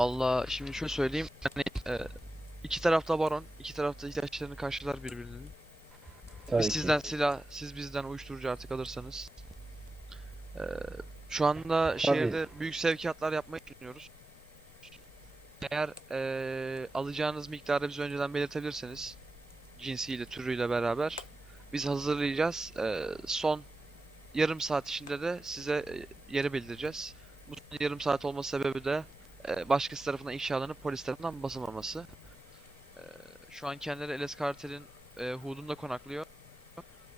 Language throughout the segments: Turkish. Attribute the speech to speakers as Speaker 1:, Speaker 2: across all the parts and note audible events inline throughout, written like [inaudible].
Speaker 1: Valla şimdi şöyle söyleyeyim. Hani e, iki tarafta baron, iki tarafta ihtiyaçlarını karşılar birbirinin.
Speaker 2: Tabii
Speaker 1: Biz
Speaker 2: ki.
Speaker 1: sizden silah, siz bizden uyuşturucu artık alırsanız. E, şu anda şehirde büyük sevkiyatlar yapmayı düşünüyoruz. Eğer e, alacağınız miktarı bize önceden belirtebilirseniz cinsiyle, türüyle beraber biz hazırlayacağız. E, son yarım saat içinde de size e, yeri bildireceğiz. Bu yarım saat olma sebebi de e, başkası tarafından inşalanıp polis tarafından basılmaması. E, şu an kendileri Eles Kartel'in e, hudunda konaklıyor.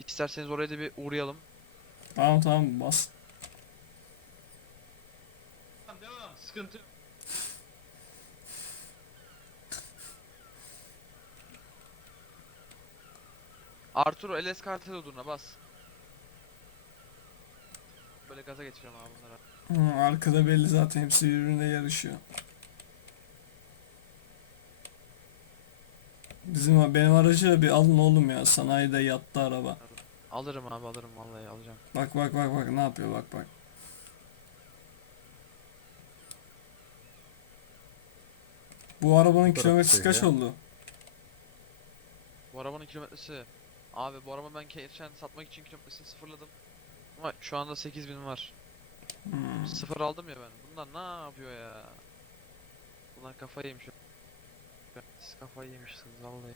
Speaker 1: İsterseniz oraya da bir uğrayalım.
Speaker 3: Tamam tamam bas.
Speaker 1: Devam, sıkıntı Arturo Eles Kartel huduna bas. Böyle gaza geçirelim abi bunlara.
Speaker 3: Hı, arkada belli zaten hepsi birbirine yarışıyor. Bizim benim aracı da bir alın oğlum ya sanayide yattı araba.
Speaker 1: Alırım abi alırım vallahi alacağım.
Speaker 3: Bak bak bak bak ne yapıyor bak bak. Bu arabanın kilometresi kaç oldu?
Speaker 1: Bu arabanın kilometresi. Abi bu araba ben geçen satmak için kilometresini sıfırladım. Ama şu anda 8000 var.
Speaker 3: Hmm.
Speaker 1: Sıfır aldım ya ben. Bunlar ne yapıyor ya? Bunlar kafayı yemiş. Siz kafayı yemişsiniz vallahi.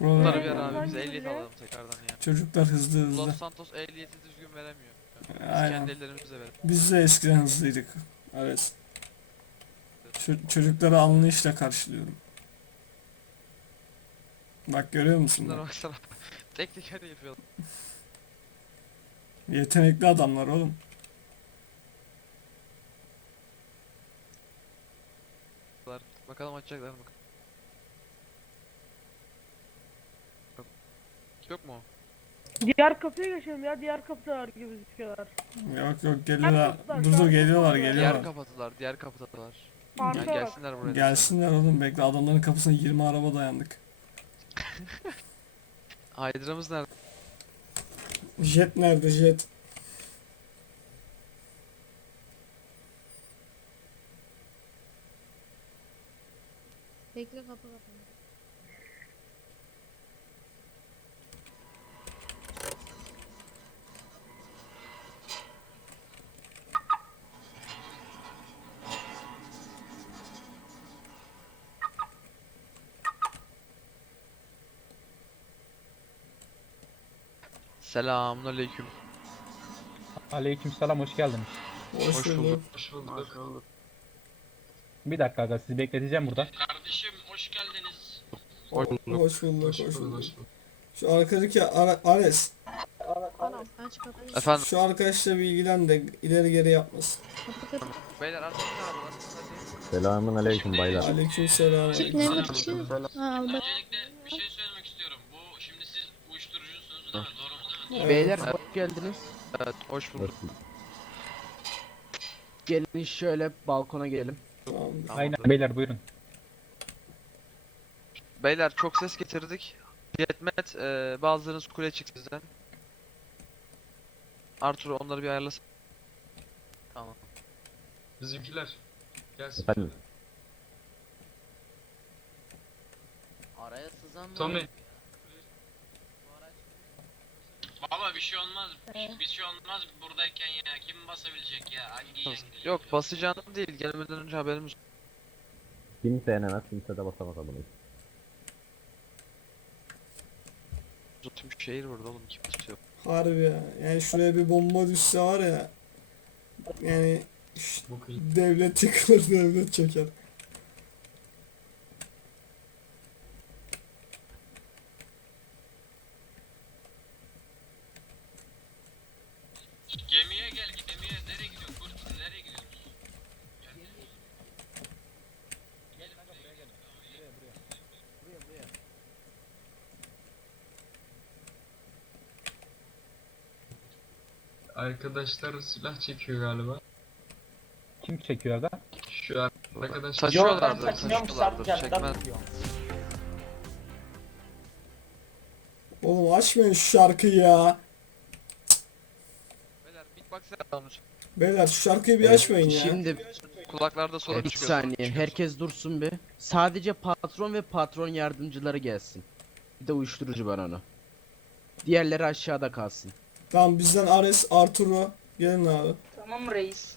Speaker 1: Bunları bir
Speaker 3: Buralar
Speaker 1: ara abi biz ehliyet alalım tekrardan ya.
Speaker 3: çocuklar hızlı hızlı.
Speaker 1: Los Santos ehliyeti düzgün veremiyor. Biz
Speaker 3: Aynen.
Speaker 1: kendi ellerimizle verelim.
Speaker 3: Biz de eskiden hızlıydık. Evet. Ço- çocukları anlayışla karşılıyorum. Bak görüyor musun?
Speaker 1: Bunlara
Speaker 3: bak?
Speaker 1: baksana. [laughs] Tek teker yapıyorlar.
Speaker 3: Yetenekli adamlar oğlum.
Speaker 1: Bakalım açacaklar mı? Yok. Yok mu?
Speaker 4: Diğer kapıya geçelim ya. Diğer kapıdalar gibi gözüküyorlar.
Speaker 3: Yok yok geliyorlar.
Speaker 4: kapılar,
Speaker 3: Dur dur
Speaker 4: diğer
Speaker 3: geliyorlar
Speaker 4: kapılar.
Speaker 3: geliyorlar.
Speaker 1: Diğer kapattılar, diğer kapattılar. Ya
Speaker 4: Arka bak.
Speaker 1: gelsinler buraya.
Speaker 3: Gelsinler oğlum bekle adamların kapısına 20 araba dayandık. [laughs]
Speaker 1: Hydra'mız nerede?
Speaker 3: Jet nerede jet?
Speaker 5: Bekle kapı kapandı.
Speaker 1: Selamünaleyküm.
Speaker 6: Aleykümselam hoş geldiniz.
Speaker 3: Hoş,
Speaker 1: Hoş
Speaker 3: bulduk.
Speaker 1: bulduk.
Speaker 6: Bir dakika aga sizi bekleteceğim burada.
Speaker 7: Kardeşim hoş geldiniz.
Speaker 1: Hoş bulduk.
Speaker 3: Hoş bulduk, hoş bulduk. Şu arkadaki Ara- Ares,
Speaker 5: kapıyı.
Speaker 1: Efendim,
Speaker 3: şu arkadaşla bir ilgilen de ileri geri yapmasın.
Speaker 1: Beyler artık arabalar?
Speaker 2: Selamun aleyküm baylar.
Speaker 3: Aleykümselam.
Speaker 5: Çık ne biçim? Ha aldı.
Speaker 7: Öncelikle bir şey söylemek istiyorum. Bu şimdi siz uyuşturucusunuz değil mi? Doğru mu? Değil mi?
Speaker 8: Beyler hoş geldiniz.
Speaker 1: Evet, hoş bulduk.
Speaker 8: Gelin şöyle balkona gelelim.
Speaker 3: Tamam.
Speaker 6: Aynen beyler buyurun.
Speaker 1: Beyler çok ses getirdik. Jetmet, e, bazılarınız kule çıktı sizden. Arturo onları bir ayarlasın. Tamam.
Speaker 7: Bizimkiler. Gelsin.
Speaker 2: Efendim.
Speaker 8: Araya sızan mı?
Speaker 7: Tommy. Baba bir şey olmaz. Bir şey olmaz buradayken ya. Kim basabilecek ya? Hangi yenge?
Speaker 1: Yok basacağım değil. Gelmeden önce haberimiz
Speaker 2: Kimse yenemez, kimse de basamaz adamı.
Speaker 1: olsun. Tüm şehir burada oğlum kim basıyor?
Speaker 3: Harbi ya. Yani şuraya bir bomba düşse var ya. Yani devlet yıkılır, devlet çöker.
Speaker 7: Gemiye gel. Gemiye nereye gidiyorsun? Kurt nereye gidiyorsun?
Speaker 8: Buraya buraya.
Speaker 9: Arkadaşlar silah çekiyor galiba.
Speaker 6: Kim çekiyor aga?
Speaker 9: Şu an arkadaş
Speaker 1: Taşıyorlardır, taşıyorlardır. Çekmez.
Speaker 3: Oğlum açmayın şu şarkıyı ya.
Speaker 1: Almış.
Speaker 3: Beyler şu şarkıyı bir açmayın ya.
Speaker 8: Şimdi
Speaker 1: Kulaklarda sorun
Speaker 8: bir
Speaker 1: çıkıyor.
Speaker 8: saniye herkes dursun bir. Sadece patron ve patron yardımcıları gelsin. Bir de uyuşturucu var onu. Diğerleri aşağıda kalsın.
Speaker 3: Tamam bizden Ares, Arturo. Gelin abi.
Speaker 4: Tamam reis.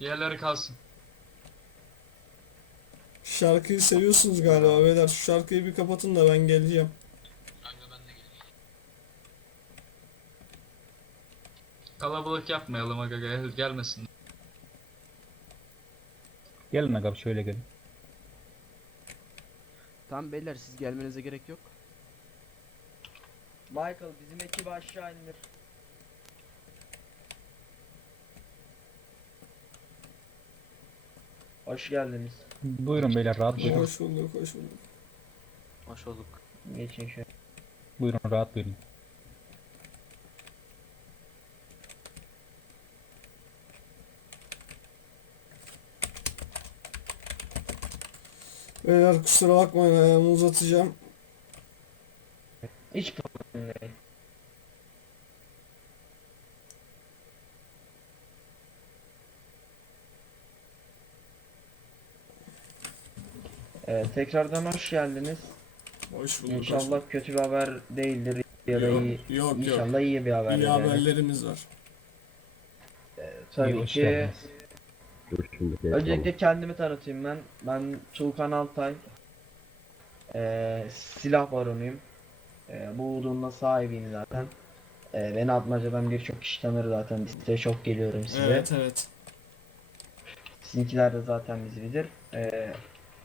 Speaker 9: Diğerleri kalsın.
Speaker 3: Şarkıyı seviyorsunuz galiba beyler. Şu şarkıyı bir kapatın da ben geleceğim.
Speaker 7: Kanka ben de geleyim.
Speaker 9: Kalabalık yapmayalım aga gel, gelmesin.
Speaker 6: Gelin aga şöyle gelin.
Speaker 8: Tamam beyler siz gelmenize gerek yok.
Speaker 10: Michael bizim ekibi aşağı indir. Hoş geldiniz.
Speaker 6: Buyurun beyler rahat buyurun.
Speaker 3: Hoş bulduk, hoş bulduk.
Speaker 8: Hoş bulduk.
Speaker 10: Geçin şöyle.
Speaker 6: Buyurun rahat buyurun.
Speaker 3: Beyler kusura bakmayın ayağımı uzatacağım.
Speaker 10: Hiç problem değil. Ee, tekrardan hoş geldiniz.
Speaker 3: Hoş bulduk. hoş
Speaker 10: İnşallah kötü bir haber değildir ya da
Speaker 3: Yok,
Speaker 10: iyi.
Speaker 3: Yok yok.
Speaker 10: İnşallah iyi bir haber.
Speaker 3: İyi
Speaker 10: yani.
Speaker 3: haberlerimiz var.
Speaker 10: Tabii
Speaker 6: İyi, hoş
Speaker 10: ki.
Speaker 6: Geldiniz.
Speaker 2: Hoş bulduk.
Speaker 10: Öncelikle kendimi tanıtayım ben. Ben Tuğkan Altay. Ee, silah baronuyum. Ee, bu uğrun da sahibiyim zaten. Ee, beni Atmaca'dan birçok kişi tanır zaten. Size çok geliyorum size.
Speaker 3: Evet evet.
Speaker 10: Sizinkiler de zaten bizi bilir. Ee,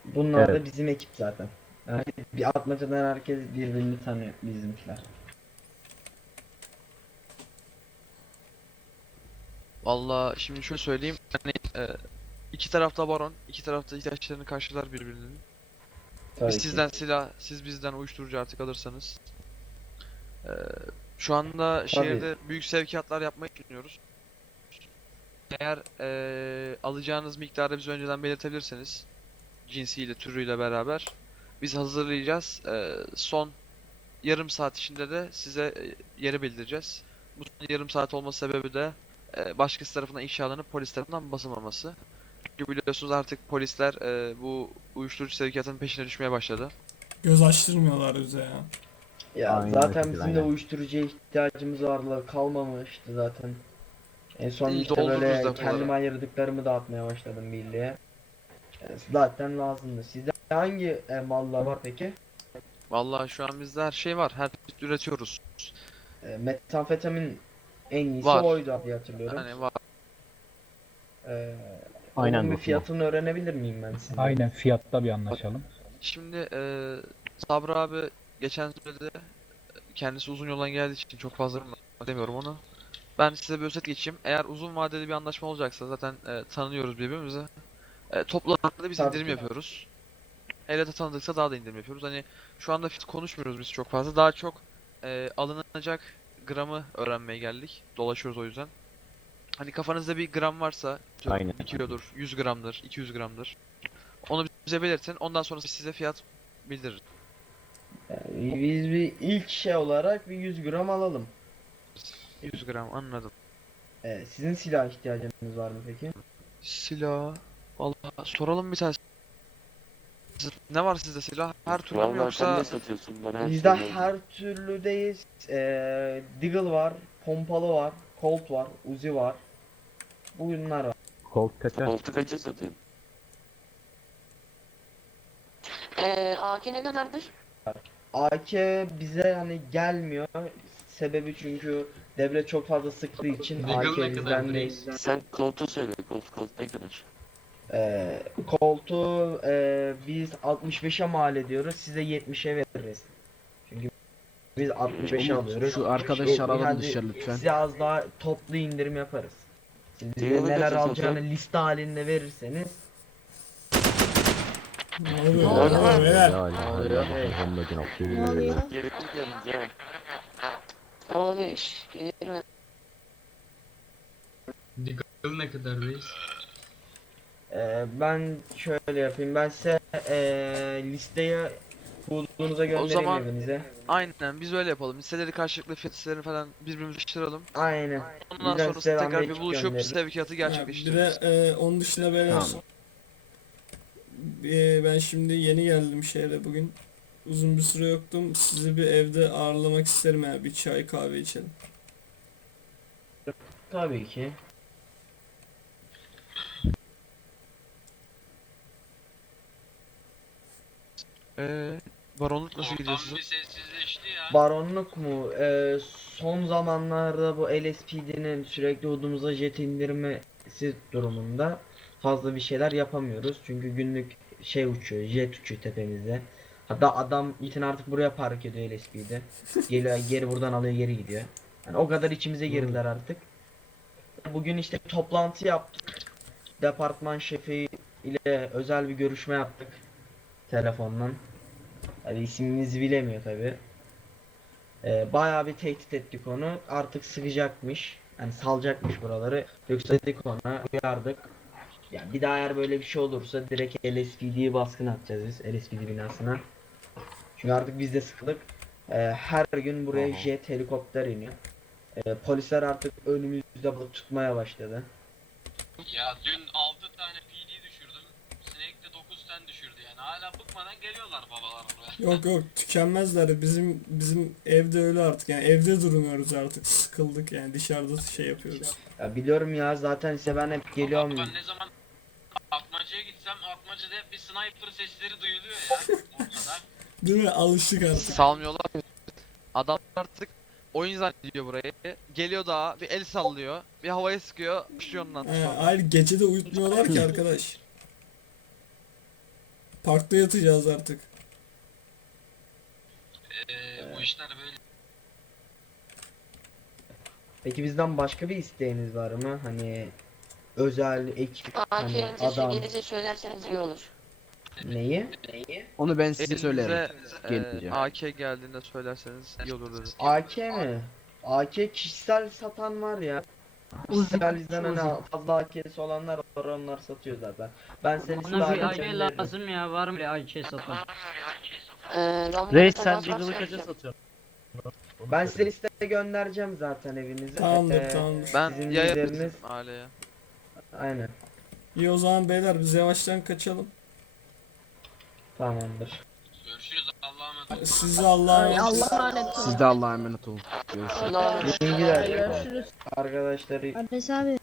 Speaker 10: bunlar da
Speaker 2: Evet.
Speaker 10: bizim ekip zaten. Yani bir Atmaca'dan herkes birbirini tanıyor bizimkiler.
Speaker 1: Valla şimdi şöyle söyleyeyim. Hani e, iki tarafta baron, iki tarafta ihtiyaçlarını karşılar birbirinin.
Speaker 10: Tabii
Speaker 1: Biz
Speaker 10: ki.
Speaker 1: sizden silah, siz bizden uyuşturucu artık alırsanız. e, şu anda şehirde büyük sevkiyatlar yapmayı düşünüyoruz. Eğer e, alacağınız miktarı bize önceden belirtebilirseniz, cinsiyle, türüyle beraber biz hazırlayacağız. E, son yarım saat içinde de size e, yeri bildireceğiz. Bu yarım saat olma sebebi de e, başkası tarafından inşalanıp polis tarafından basılmaması. Çünkü biliyorsunuz artık polisler e, bu uyuşturucu sevkiyatının peşine düşmeye başladı.
Speaker 3: Göz açtırmıyorlar bize ya.
Speaker 10: Ya
Speaker 2: Aynen
Speaker 10: zaten
Speaker 2: öyle,
Speaker 10: bizim de
Speaker 2: aynen.
Speaker 10: uyuşturucuya ihtiyacımız vardı. Kalmamıştı zaten. En son
Speaker 1: İyi,
Speaker 10: işte
Speaker 1: doldurdunuz
Speaker 10: böyle kendime ayırdıklarımı dağıtmaya başladım birliğe. E, Zaten lazımdı. Sizde hangi e, mallar var peki?
Speaker 1: Vallahi şu an bizde her şey var. Her çeşit üretiyoruz.
Speaker 10: E, metamfetamin en iyisi
Speaker 1: Var.
Speaker 10: oydu diye hatırlıyorum.
Speaker 1: Hani var.
Speaker 10: E,
Speaker 2: Aynen
Speaker 10: onun bir fiyatını öğrenebilir miyim ben sizden?
Speaker 6: Aynen fiyatta bir anlaşalım.
Speaker 1: Şimdi e, Sabri abi geçen söyledi. Kendisi uzun yoldan geldiği için çok fazla demiyorum onu. Ben size bir özet geçeyim. Eğer uzun vadeli bir anlaşma olacaksa zaten e, tanıyoruz birbirimizi. E, toplamda biz
Speaker 10: Tabii
Speaker 1: indirim
Speaker 10: ki.
Speaker 1: yapıyoruz. Hele de tanıdıksa daha da indirim yapıyoruz. Hani şu anda konuşmuyoruz biz çok fazla. Daha çok e, alınacak gramı öğrenmeye geldik. Dolaşıyoruz o yüzden. Hani kafanızda bir gram varsa,
Speaker 2: Aynen.
Speaker 1: 1 kilodur, 100 gramdır, 200 gramdır. Onu bize belirtin. Ondan sonra size fiyat bildiririz.
Speaker 10: Yani biz bir ilk şey olarak bir 100 gram alalım.
Speaker 1: 100 gram anladım.
Speaker 10: E, sizin silah ihtiyacınız var mı peki?
Speaker 1: Silah. Vallahi soralım bir tane. Ne var sizde silah? Her türlü mü yoksa
Speaker 10: Bizde her türlü değil. Ee, Deagle var, pompalı var, Colt var, Uzi var. Bu ürünler var.
Speaker 2: Colt kaça?
Speaker 11: Eee AK ne kadardır?
Speaker 10: AK bize hani gelmiyor. Sebebi çünkü devlet çok fazla sıktığı için
Speaker 9: Deagle
Speaker 10: AK
Speaker 9: ne
Speaker 10: bizden değil.
Speaker 9: reis?
Speaker 11: Sen koltuğu söyle. Kolt, kolt ne kadar?
Speaker 10: Ee, Colt'u e, biz 65'e mal ediyoruz. Size 70'e veririz. Çünkü biz 65'e alıyoruz.
Speaker 8: Şu arkadaşı
Speaker 10: Ee,
Speaker 8: alalım
Speaker 10: hadi
Speaker 8: dışarı lütfen.
Speaker 10: Size az daha toplu indirim yaparız. Siz bize neler alacağını liste halinde verirseniz
Speaker 3: Ne oluyor?
Speaker 5: Ne
Speaker 3: Ne
Speaker 5: oluyor?
Speaker 3: oluyor beyler?
Speaker 2: Ya,
Speaker 10: oluyor?
Speaker 2: ya, Muhammed'in aklı.
Speaker 5: Ne oluyor?
Speaker 11: Gerekli yalnız ya. Abi gelir mi?
Speaker 9: Deagle ne kadar reis?
Speaker 10: Ee, ben şöyle yapayım. Ben size ee, listeye Bulduğunuza göndereyim
Speaker 1: zaman-
Speaker 10: evinize.
Speaker 1: Aynen biz öyle yapalım. Listeleri karşılıklı fiyat listelerini falan birbirimize iştirelim.
Speaker 10: Aynen.
Speaker 1: Ondan
Speaker 10: Bizden ben
Speaker 1: tekrar bir buluşup
Speaker 10: gönderirim.
Speaker 1: sevkiyatı
Speaker 3: Ha, bir de
Speaker 1: gerçekleştiririz.
Speaker 3: e, onun dışında beyler
Speaker 8: Tamam.
Speaker 3: E, ben şimdi yeni geldim şehre bugün. Uzun bir süre yoktum. Sizi bir evde ağırlamak isterim ya. Bir çay kahve içelim.
Speaker 10: Tabii ki.
Speaker 1: Ee, baronluk nasıl gidiyor
Speaker 7: Ortam
Speaker 1: sizin?
Speaker 7: bir sessizleşti ya.
Speaker 10: Baronluk mu? Ee, son zamanlarda bu LSPD'nin sürekli odumuza jet indirmesi durumunda fazla bir şeyler yapamıyoruz. Çünkü günlük şey uçuyor, jet uçuyor tepemizde. Hatta adam itin artık buraya park ediyor LSP'de. Geliyor, geri buradan alıyor, geri gidiyor. Yani o kadar içimize girdiler artık. Bugün işte toplantı yaptık. Departman şefi ile özel bir görüşme yaptık. Telefondan. Yani ismimizi bilemiyor tabi. Ee, bayağı bir tehdit ettik onu. Artık sıkacakmış. Yani salacakmış buraları. Yoksa dedik ona uyardık. Yani bir daha eğer böyle bir şey olursa direkt LSPD'ye baskın atacağız biz. LSPD binasına. Çünkü artık biz de sıkıldık. Ee, her gün buraya jet helikopter iniyor. Ee, polisler artık önümüzde balık tutmaya başladı.
Speaker 7: Ya dün babalar buraya.
Speaker 3: Yok yok tükenmezler. Bizim bizim evde öyle artık. Yani evde durmuyoruz artık. Sıkıldık yani dışarıda şey yapıyoruz.
Speaker 10: Ya biliyorum ya zaten size ben hep geliyorum.
Speaker 7: Ben ne zaman Atmaca'ya gitsem Atmaca'da hep bir sniper sesleri duyuluyor ya ortada. [laughs]
Speaker 3: Değil mi? Alıştık artık.
Speaker 1: Salmıyorlar. Adam artık oyun zannediyor burayı. Geliyor daha bir el sallıyor. Bir havaya sıkıyor. Düşüyor ondan
Speaker 3: He, hayır gece de uyutmuyorlar ki arkadaş. Parkta yatacağız artık.
Speaker 7: Ee, bu işler böyle.
Speaker 10: Peki bizden başka bir isteğiniz var mı? Hani özel ekip hani
Speaker 11: AK'nize
Speaker 10: adam
Speaker 11: İngilizce söylerseniz iyi olur.
Speaker 10: neyi?
Speaker 8: Onu ben size
Speaker 1: Elinize,
Speaker 8: söylerim.
Speaker 1: e,
Speaker 8: Gelince.
Speaker 1: AK geldiğinde söylerseniz iyi olur dedi.
Speaker 10: AK mi? AK kişisel satan var ya. Kişisel bizden hani fazla AK'si olanlar var onlar satıyor zaten. Ben seni size AK
Speaker 9: ya var mı AK satan?
Speaker 11: Ee,
Speaker 9: Reis sen Deagle'ı kaça satıyorsun?
Speaker 10: Ben size liste göndereceğim zaten evinize.
Speaker 3: Tamamdır
Speaker 10: Ee,
Speaker 3: tamamdır.
Speaker 1: Ben
Speaker 10: Sizin
Speaker 1: yaya
Speaker 10: lideriniz-
Speaker 1: aileye.
Speaker 10: Aynen.
Speaker 3: İyi o zaman beyler biz yavaştan kaçalım.
Speaker 10: Tamamdır.
Speaker 7: Görüşürüz Allah'a emanet olun.
Speaker 3: Sizi Allah'a emanet.
Speaker 5: Olun.
Speaker 8: Siz de Allah'a emanet olun. Görüşürüz.
Speaker 5: Görüşürüz.
Speaker 10: Arkadaşları
Speaker 5: Adres abi.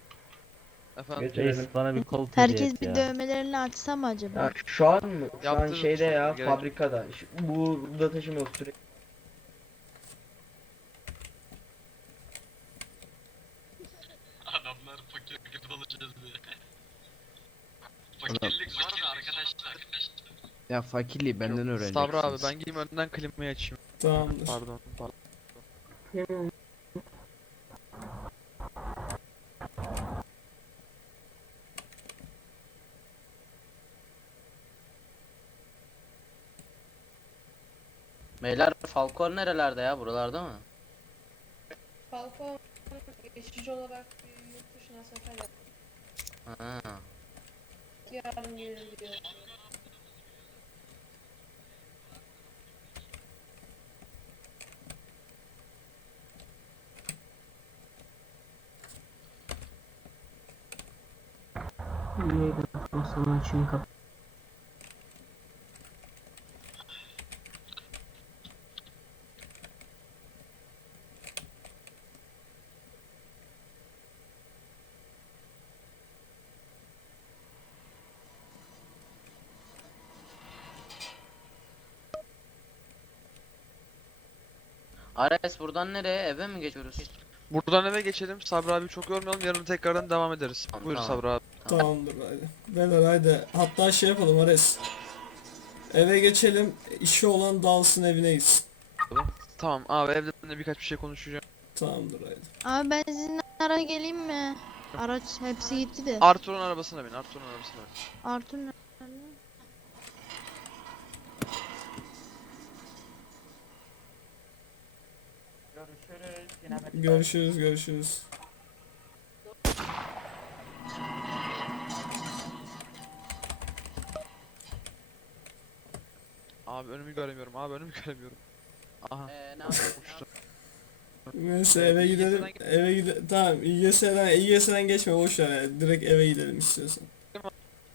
Speaker 1: Efendim
Speaker 10: götürelim.
Speaker 9: bana bir kol
Speaker 5: Herkes bir dövmelerini açsa mı acaba?
Speaker 10: Ya şu an mı? Şu an şeyde ya
Speaker 1: gerek-
Speaker 10: fabrikada. Şu, burada taşımıyoruz sürekli.
Speaker 7: Adamlar fakir fakir dolaşacağız diye. Fakirlik zor da arkadaşlar.
Speaker 8: Ya fakirliği benden öğreneceksiniz.
Speaker 1: Sabri abi ben gideyim önden klimayı açayım.
Speaker 3: Tamamdır.
Speaker 1: Pardon. pardon.
Speaker 9: Beyler Falcon nerelerde ya buralarda mı?
Speaker 5: Falcon geçici olarak yurt dışına sefer yaptı.
Speaker 9: Ha.
Speaker 5: Yarın gelir diyor.
Speaker 9: Ares buradan nereye? Eve mi geçiyoruz?
Speaker 1: Buradan eve geçelim. Sabri abi çok yormayalım. Yarın tekrardan devam ederiz.
Speaker 9: Tamam,
Speaker 1: Buyur
Speaker 9: tamam.
Speaker 1: Sabri abi.
Speaker 3: Tamamdır haydi. Beyler haydi. Hatta şey yapalım Ares. Eve geçelim. işi olan dalsın evine gitsin.
Speaker 1: Tamam abi evde de birkaç bir şey konuşacağım.
Speaker 3: Tamamdır haydi.
Speaker 5: Abi ben sizinle araya geleyim mi? Araç hepsi gitti de.
Speaker 1: Arthur'un arabasına bin. Arthur'un arabasına bin.
Speaker 5: Artur nerede?
Speaker 3: Görüşürüz görüşürüz.
Speaker 1: Abi önümü göremiyorum. Abi önümü [laughs] göremiyorum. Aha.
Speaker 9: Ee, ne.
Speaker 3: Neyse eve gidelim. Eve gidelim. Tamam İGS'den İGS'den geçme boş ver. Direkt eve gidelim istiyorsan.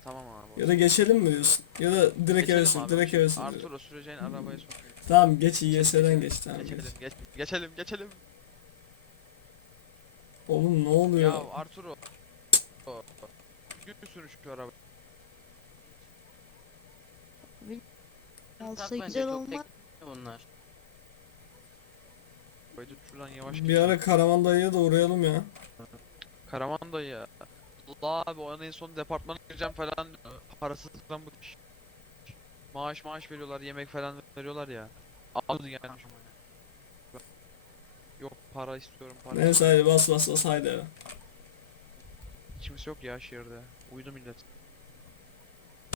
Speaker 1: Tamam abi.
Speaker 3: Ya da geçelim mi diyorsun? Ya da direkt
Speaker 1: Geçelim
Speaker 3: evesin.
Speaker 1: abi.
Speaker 3: Direkt evesin.
Speaker 1: Arturo süreceğin arabaya sokuyor.
Speaker 3: Tamam geç İGS'den geç tamam.
Speaker 1: Geçelim,
Speaker 3: Geç.
Speaker 1: geç, geçelim, geçelim.
Speaker 3: Oğlum ne oluyor?
Speaker 1: Ya Arturo. Sürün şu arabayı.
Speaker 5: Alsa güzel
Speaker 9: çok
Speaker 5: olmaz.
Speaker 9: teknik Bunlar.
Speaker 1: Dur şuradan yavaş
Speaker 3: Bir ara Karaman dayıya da uğrayalım ya.
Speaker 1: Karaman ya. Allah abi o en son departmana gireceğim falan diyor. Parasızlıktan bıkmış. Maaş maaş veriyorlar, yemek falan veriyorlar ya. Aldı yani. Yok para istiyorum, para
Speaker 3: Neyse hadi bas bas bas haydi.
Speaker 1: Kimse yok ya şehirde. Uyudu millet.